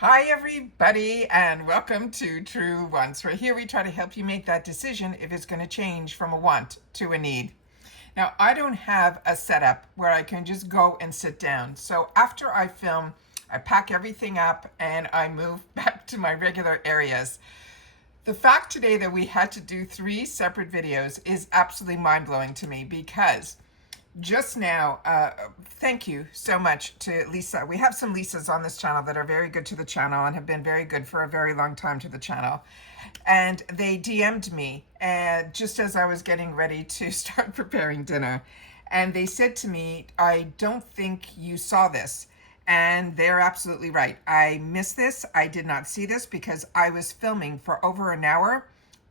Hi, everybody, and welcome to TrueWants, where here we try to help you make that decision if it's going to change from a want to a need. Now, I don't have a setup where I can just go and sit down. So after I film, I pack everything up and I move back to my regular areas. The fact today that we had to do 3 separate videos is absolutely mind-blowing to me because just now, thank you so much to Lisa. We have some Lisas on this channel that are very good to the channel and have been very good for a very long time to the channel. And they DM'd me just as I was getting ready to start preparing dinner. And they said to me, I don't think you saw this. And they're absolutely right. I missed this. I did not see this because I was filming for over an hour,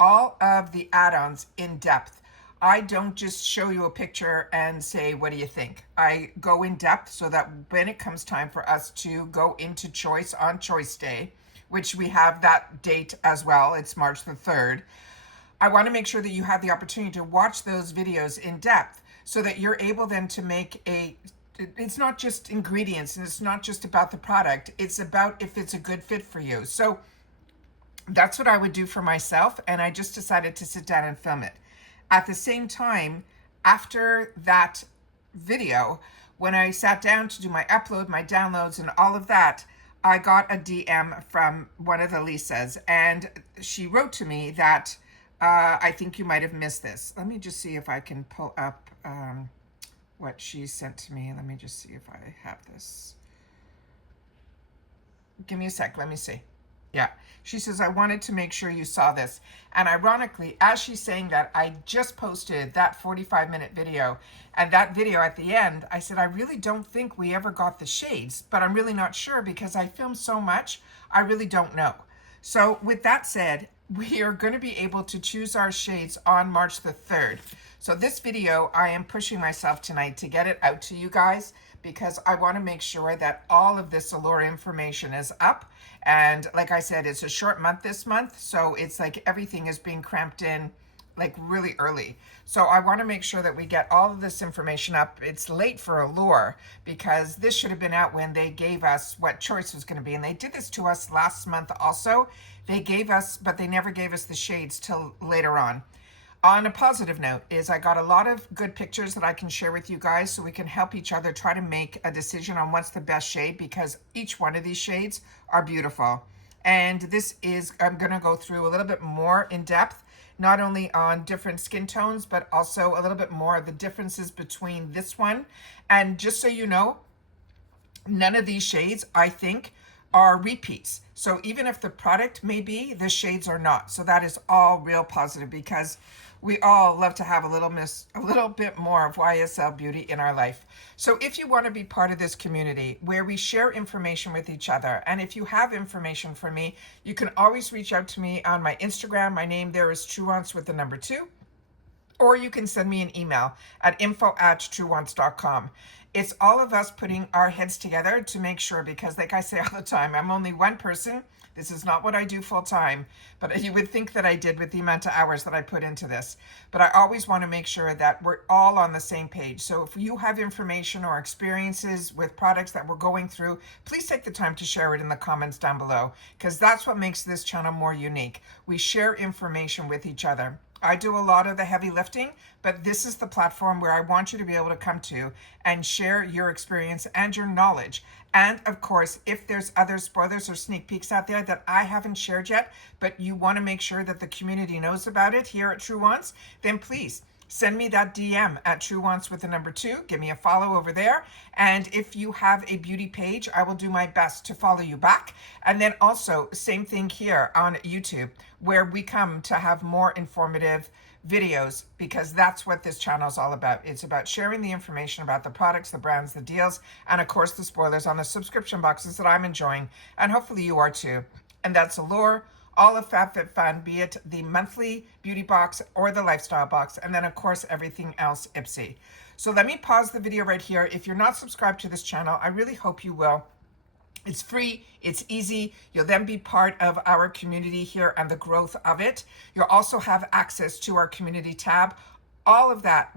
all of the add-ons in depth. I don't just show you a picture and say, what do you think? I go in depth so that when it comes time for us to go into Choice on Choice Day, which we have that date as well, it's March the 3rd, I want to make sure that you have the opportunity to watch those videos in depth so that you're able then to make it's not just ingredients and it's not just about the product, it's about if it's a good fit for you. So that's what I would do for myself, and I just decided to sit down and film it. At the same time, after that video, when I sat down to do my upload, my downloads, and all of that, I got a DM from one of the Lisas, and she wrote to me that I think you might have missed this. Let me just see if I can pull up what she sent to me. Let me just see if I have this. Give me a sec. Let me see. Yeah. She says, I wanted to make sure you saw this. And ironically, as she's saying that, I just posted that 45-minute video. And that video at the end, I said, I really don't think we ever got the shades, but I'm really not sure because I filmed so much, I really don't know. So with that said, we are going to be able to choose our shades on March the 3rd. So this video, I am pushing myself tonight to get it out to you guys because I want to make sure that all of this Allure information is up. And like I said, it's a short month this month, so it's like everything is being cramped in like really early. So I want to make sure that we get all of this information up. It's late for Allure because this should have been out when they gave us what Choice was going to be. And they did this to us last month also. They gave us, but they never gave us the shades till later on. On a positive note is I got a lot of good pictures that I can share with you guys so we can help each other try to make a decision on what's the best shade because each one of these shades are beautiful. And this is, I'm going to go through a little bit more in depth, not only on different skin tones, but also a little bit more of the differences between this one. And just so you know, none of these shades, I think, are repeats. So even if the product may be, the shades are not. So that is all real positive because we all love to have a little bit more of YSL beauty in our life. So if you want to be part of this community where we share information with each other, and if you have information for me, you can always reach out to me on my Instagram. My name there is TrueWants with the number 2. Or you can send me an email at info@truewants.com. It's all of us putting our heads together to make sure, because like I say all the time, I'm only one person. This is not what I do full time, but you would think that I did with the amount of hours that I put into this. But I always want to make sure that we're all on the same page. So if you have information or experiences with products that we're going through, please take the time to share it in the comments down below, because that's what makes this channel more unique. We share information with each other. I do a lot of the heavy lifting, but this is the platform where I want you to be able to come to and share your experience and your knowledge. And of course, if there's other spoilers or sneak peeks out there that I haven't shared yet, but you want to make sure that the community knows about it here at TrueWants, then please send me that DM at TrueWants with the number 2. Give me a follow over there. And if you have a beauty page, I will do my best to follow you back. And then also, same thing here on YouTube, where we come to have more informative videos, because that's what this channel is all about. It's about sharing the information about the products, the brands, the deals, and of course the spoilers on the subscription boxes that I'm enjoying, and hopefully you are too. And that's Allure, all of FabFitFun, be it the monthly beauty box or the lifestyle box, and then of course everything else Ipsy. So let me pause the video right here. If you're not subscribed to this channel, I really hope you will. It's free, it's easy. You'll then be part of our community here and the growth of it. You'll also have access to our community tab. all of that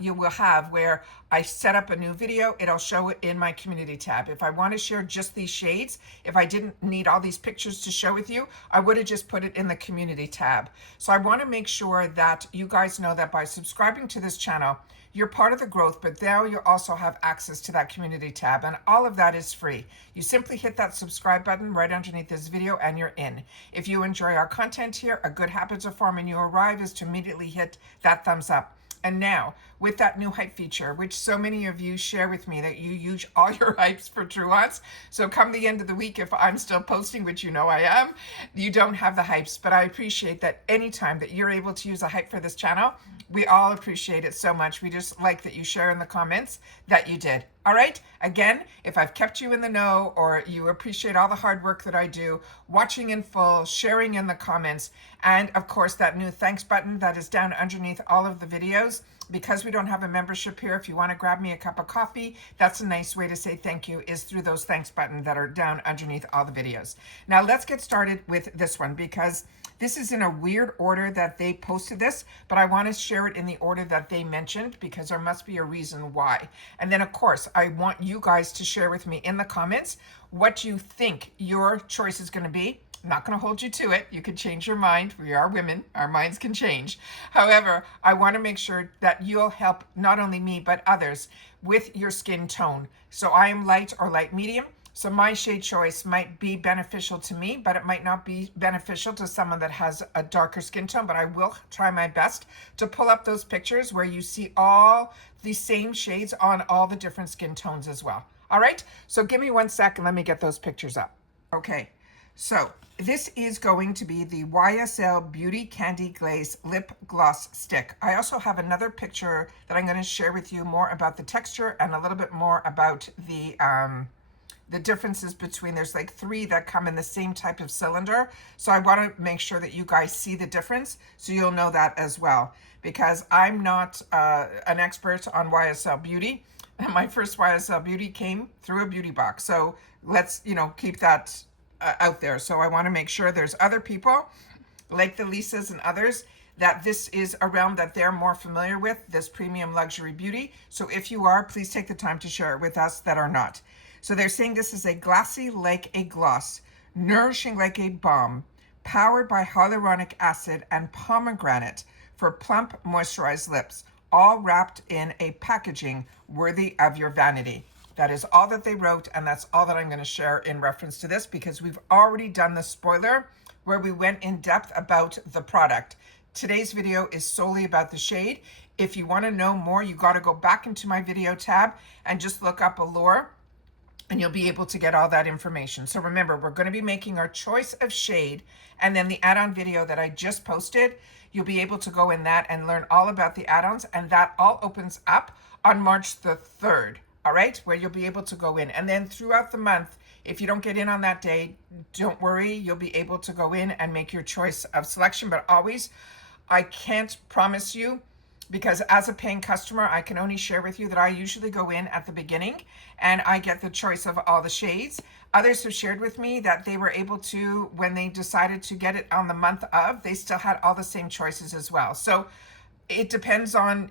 you will have where I set up a new video. It'll show it in my community tab. If I want to share just these shades, if I didn't need all these pictures to show with you, I would have just put it in the community tab. So I want to make sure that you guys know that by subscribing to this channel, you're part of the growth, but now you also have access to that community tab, and all of that is free. You simply hit that subscribe button right underneath this video and you're in. If you enjoy our content here, a good habit to form when you arrive is to immediately hit that thumbs up. And now, with that new hype feature, which so many of you share with me that you use all your hypes for TrueWants, so come the end of the week, if I'm still posting, which you know I am, you don't have the hypes, but I appreciate that anytime that you're able to use a hype for this channel, we all appreciate it so much. We just like that you share in the comments that you did. All right, again, if I've kept you in the know or you appreciate all the hard work that I do, watching in full, sharing in the comments, and of course that new thanks button that is down underneath all of the videos. Because we don't have a membership here, if you want to grab me a cup of coffee, that's a nice way to say thank you, is through those thanks button that are down underneath all the videos. Now let's get started with this one, because this is in a weird order that they posted this, but I want to share it in the order that they mentioned because there must be a reason why. And then of course, I want you guys to share with me in the comments what you think your choice is going to be. I'm not going to hold you to it. You can change your mind. We are women. Our minds can change. However, I want to make sure that you'll help not only me, but others with your skin tone. So I am light or light medium. So my shade choice might be beneficial to me, but it might not be beneficial to someone that has a darker skin tone. But I will try my best to pull up those pictures where you see all the same shades on all the different skin tones as well. All right. So give me 1 second. Let me get those pictures up. Okay. So this is going to be the YSL Beauty Candy Glaze Lip Gloss Stick. I also have another picture that I'm going to share with you more about the texture and a little bit more about the differences between, there's like 3 that come in the same type of cylinder. So I want to make sure that you guys see the difference so you'll know that as well, because I'm not an expert on YSL Beauty. My first YSL Beauty came through a beauty box. So let's, keep that out there. So I want to make sure there's other people like the Lisas and others that this is a realm that they're more familiar with, this premium luxury beauty. So if you are, please take the time to share it with us that are not. So they're saying this is a glassy like a gloss, nourishing like a balm, powered by hyaluronic acid and pomegranate for plump, moisturized lips, all wrapped in a packaging worthy of your vanity. That is all that they wrote, and that's all that I'm going to share in reference to this, because we've already done the spoiler where we went in depth about the product. Today's video is solely about the shade. If you want to know more, you got to go back into my video tab and just look up Allure, and you'll be able to get all that information. So remember, we're going to be making our choice of shade, and then the add-on video that I just posted, you'll be able to go in that and learn all about the add-ons, and that all opens up on March the 3rd. All right, where you'll be able to go in. And then throughout the month, if you don't get in on that day, don't worry, you'll be able to go in and make your choice of selection. But always, I can't promise you, because as a paying customer, I can only share with you that I usually go in at the beginning and I get the choice of all the shades. Others have shared with me that they were able to, when they decided to get it on the month of, they still had all the same choices as well. So it depends on,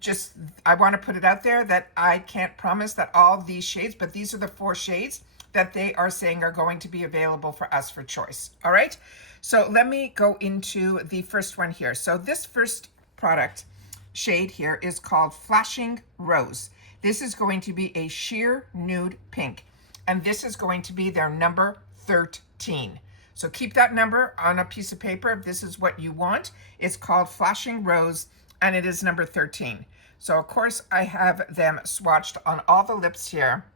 just, I want to put it out there that I can't promise that all these shades, but these are the 4 shades that they are saying are going to be available for us for choice. All right. So let me go into the first one here. So this first product shade here is called Flashing Rose. This is going to be a sheer nude pink, and this is going to be their number 13. So keep that number on a piece of paper if this is what you want. It's called Flashing Rose, and it is number 13. So of course I have them swatched on all the lips here.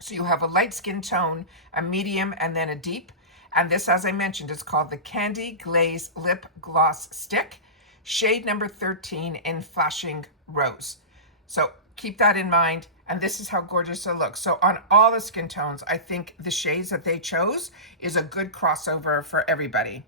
So you have a light skin tone, a medium, and then a deep. And this, as I mentioned, is called the Candy Glaze Lip Gloss Stick, shade number 13 in Flashing Rose. So keep that in mind. And this is how gorgeous it looks. So on all the skin tones, I think the shades that they chose is a good crossover for everybody.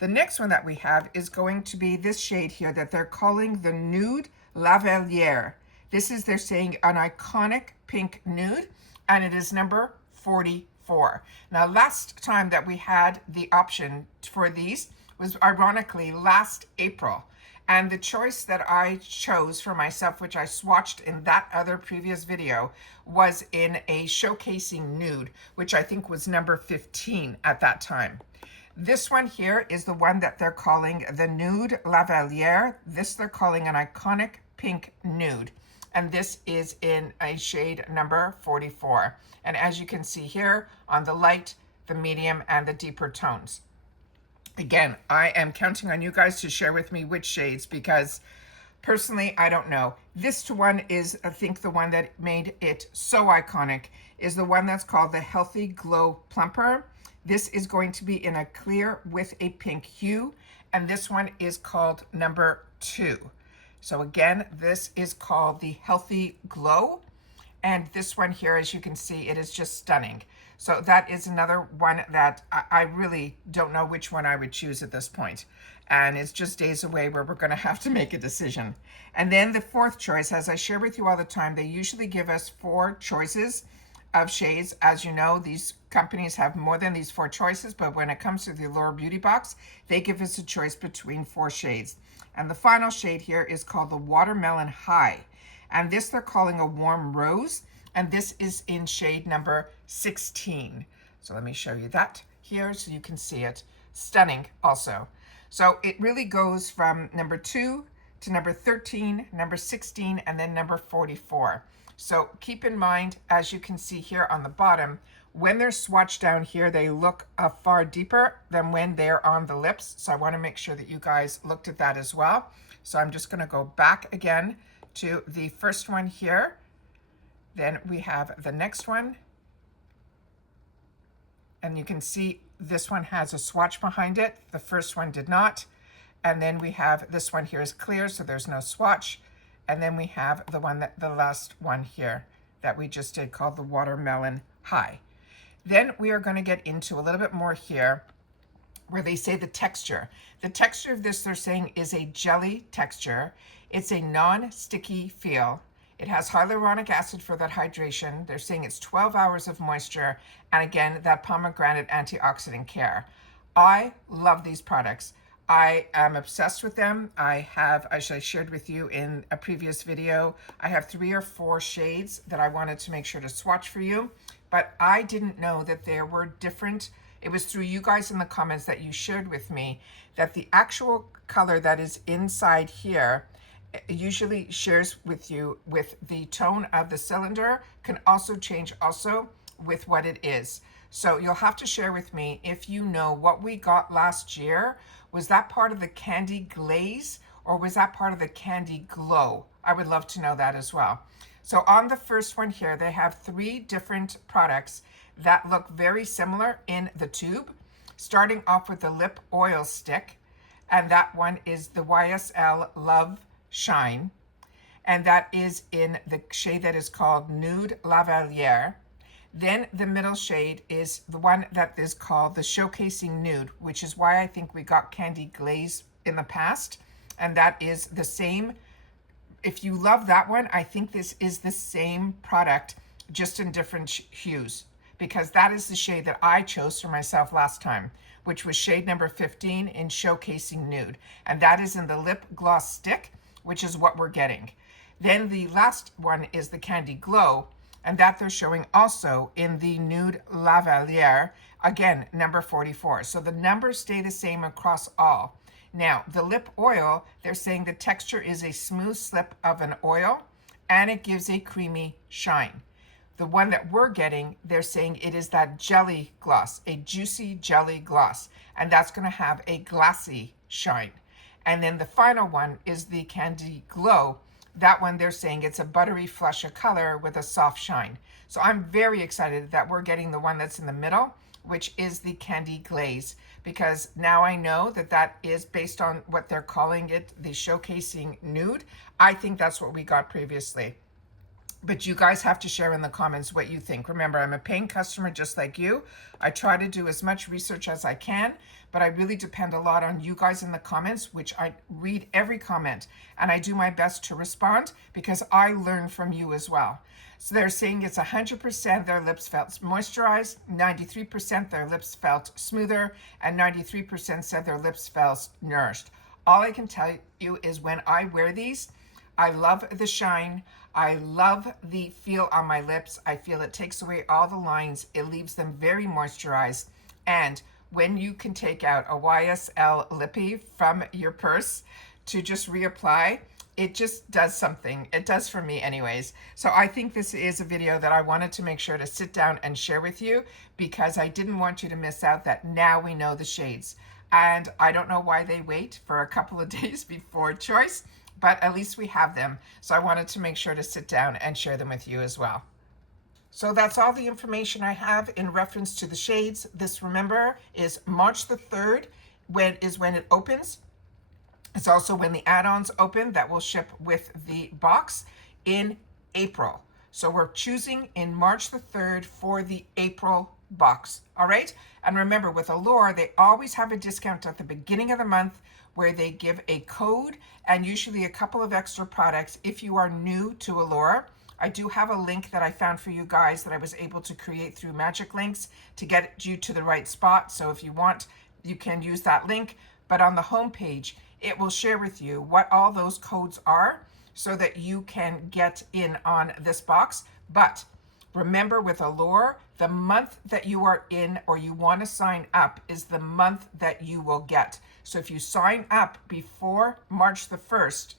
The next one that we have is going to be this shade here that they're calling the Nude Lavalier. This is, they're saying, an iconic pink nude, and it is number 44. Now, last time that we had the option for these was ironically last April. And the choice that I chose for myself, which I swatched in that other previous video, was in a showcasing nude, which I think was number 15 at that time. This one here is the one that they're calling the Nude Lavalier. This they're calling an iconic pink nude. And this is in a shade number 44. And as you can see here on the light, the medium, and the deeper tones. Again, I am counting on you guys to share with me which shades, because personally, I don't know. This one is, I think, the one that made it so iconic is the one that's called the Healthy Glow Plumper. This is going to be in a clear with a pink hue, and this one is called number 2. So again, this is called the Healthy Glow, and this one here, as you can see, it is just stunning. So that is another one that I really don't know which one I would choose at this point. And it's just days away where we're going to have to make a decision. And then the fourth choice, as I share with you all the time, they usually give us 4 choices of shades. As you know, these companies have more than these 4 choices, but when it comes to the Allure Beauty Box, they give us a choice between 4 shades. And the final shade here is called the Watermelon High. And this they're calling a warm rose. And this is in shade number 16. So let me show you that here so you can see it. Stunning also. So it really goes from number 2 to number 13, number 16, and then number 44. So keep in mind, as you can see here on the bottom, when they're swatched down here, they look far deeper than when they're on the lips. So I want to make sure that you guys looked at that as well. So I'm just going to go back again to the first one here. Then we have the next one. And you can see this one has a swatch behind it. The first one did not. And then we have this one here is clear, so there's no swatch. And then we have the one that the last one here that we just did called the Watermelon High. Then we are going to get into a little bit more here where they say the texture. The texture of this, they're saying, is a jelly texture. It's a non-sticky feel. It has hyaluronic acid for that hydration. They're saying it's 12 hours of moisture. And again, that pomegranate antioxidant care. I love these products. I am obsessed with them. I have, as I shared with you in a previous video, I have 3 or 4 shades that I wanted to make sure to swatch for you. But I didn't know that there were different, it was through you guys in the comments that you shared with me that the actual color that is inside here usually shares with you with the tone of the cylinder can also change also with what it is. So you'll have to share with me if you know what we got last year. Was that part of the Candy Glaze or was that part of the Candy Glow? I would love to know that as well. So on the first one here, they have 3 different products that look very similar in the tube, starting off with the lip oil stick. And that one is the YSL Love Shine. And that is in the shade that is called Nude Lavalier. Then the middle shade is the one that is called the Showcasing Nude, which is why I think we got Candy Glaze in the past. And that is the same. If you love that one, I think this is the same product, just in different hues, because that is the shade that I chose for myself last time, which was shade number 15 in Showcasing Nude. And that is in the lip gloss stick, which is what we're getting. Then the last one is the Candy Glow, and that they're showing also in the Nude Lavalier, again, number 44. So the numbers stay the same across all. Now, the lip oil, they're saying the texture is a smooth slip of an oil, and it gives a creamy shine. The one that we're getting, they're saying it is that jelly gloss, a juicy jelly gloss, and that's going to have a glassy shine. And then the final one is the Candy Glow. That one, they're saying it's a buttery flush of color with a soft shine. So I'm very excited that we're getting the one that's in the middle, which is the Candy Glaze, because now I know that that is based on what they're calling it, the Showcasing Nude. I think that's what we got previously. But you guys have to share in the comments what you think. Remember, I'm a paying customer just like you. I try to do as much research as I can, but I really depend a lot on you guys in the comments, which I read every comment, and I do my best to respond because I learn from you as well. So they're saying it's 100% their lips felt moisturized, 93% their lips felt smoother, and 93% said their lips felt nourished. All I can tell you is when I wear these, I love the shine. I love the feel on my lips. I feel it takes away all the lines. It leaves them very moisturized. And when you can take out a YSL lippy from your purse to just reapply, it just does something. It does for me anyways. So I think this is a video that I wanted to make sure to sit down and share with you, because I didn't want you to miss out that now we know the shades. And I don't know why they wait for a couple of days before Choice, but at least we have them. So I wanted to make sure to sit down and share them with you as well. So that's all the information I have in reference to the shades. This, remember, is March the 3rd when it opens. It's also when the add-ons open that will ship with the box in April. So we're choosing in March the 3rd for the April box. All right. And remember, with Allure, they always have a discount at the beginning of the month where they give a code and usually a couple of extra products if you are new to Allure. I do have a link that I found for you guys that I was able to create through Magic Links to get you to the right spot. So if you want, you can use that link. But on the home page, it will share with you what all those codes are so that you can get in on this box. But remember, with Allure, the month that you are in or you want to sign up is the month that you will get. So if you sign up before March the 1st,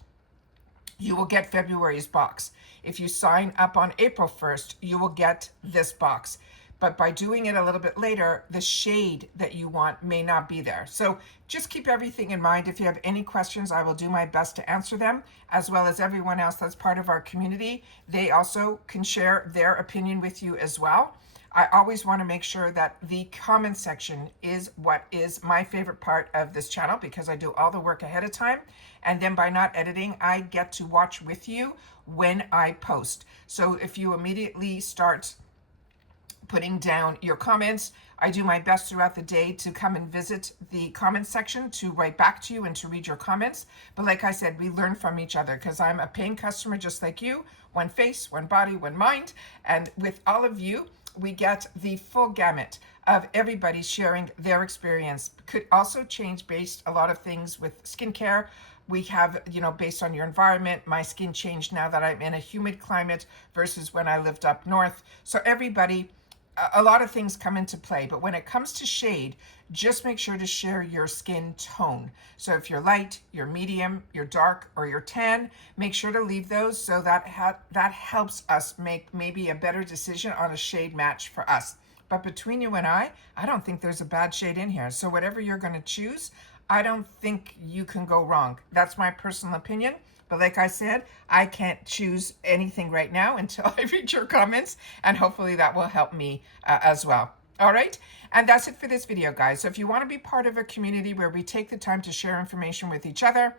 you will get February's box. If you sign up on April 1st, you will get this box. But by doing it a little bit later, the shade that you want may not be there. So just keep everything in mind. If you have any questions, I will do my best to answer them, as well as everyone else that's part of our community. They also can share their opinion with you as well. I always want to make sure that the comment section is what is my favorite part of this channel, because I do all the work ahead of time. And then by not editing, I get to watch with you when I post. So if you immediately start putting down your comments, I do my best throughout the day to come and visit the comment section to write back to you and to read your comments. But like I said, we learn from each other because I'm a paying customer just like you. One face, one body, one mind. And with all of you, we get the full gamut of everybody sharing their experience. Could also change based a lot of things with skincare. We have, based on your environment, my skin changed now that I'm in a humid climate versus when I lived up north. So everybody, a lot of things come into play, but when it comes to shade, just make sure to share your skin tone. So if you're light, you're medium, you're dark, or you're tan, make sure to leave those so that that helps us make maybe a better decision on a shade match for us. But between you and I don't think there's a bad shade in here. So whatever you're going to choose, I don't think you can go wrong. That's my personal opinion. But like I said, I can't choose anything right now until I read your comments, and hopefully that will help me as well. All right. And that's it for this video, guys. So if you want to be part of a community where we take the time to share information with each other,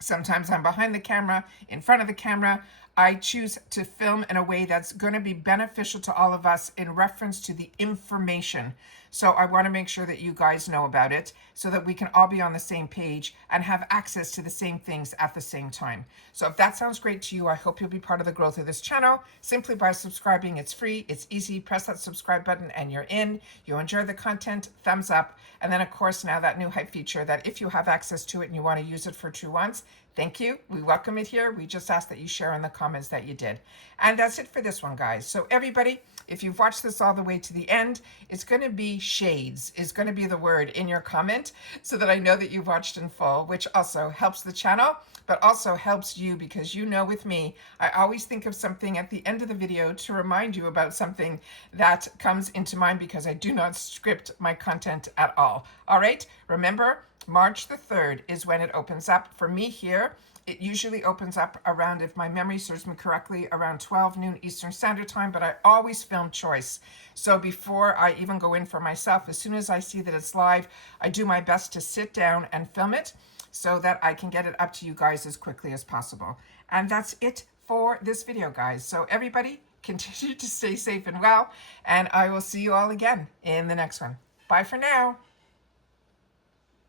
sometimes I'm behind the camera, in front of the camera. I choose to film in a way that's going to be beneficial to all of us in reference to the information. So I want to make sure that you guys know about it so that we can all be on the same page and have access to the same things at the same time. So if that sounds great to you, I hope you'll be part of the growth of this channel simply by subscribing. It's free. It's easy. Press that subscribe button and you're in. You enjoy the content, thumbs up. And then, of course, now that new hype feature that if you have access to it and you want to use it for TrueWants, thank you. We welcome it here. We just ask that you share in the comments that you did. And that's it for this one, guys. So everybody, if you've watched this all the way to the end, it's going to be shades is going to be the word in your comment so that I know that you've watched in full, which also helps the channel, but also helps you because with me, I always think of something at the end of the video to remind you about something that comes into mind because I do not script my content at all. All right. Remember, March the 3rd is when it opens up. For me here, it usually opens up around, if my memory serves me correctly, around 12 noon Eastern Standard Time, but I always film Choice. So before I even go in for myself, as soon as I see that it's live, I do my best to sit down and film it so that I can get it up to you guys as quickly as possible. And that's it for this video, guys. So everybody, continue to stay safe and well, and I will see you all again in the next one. Bye for now.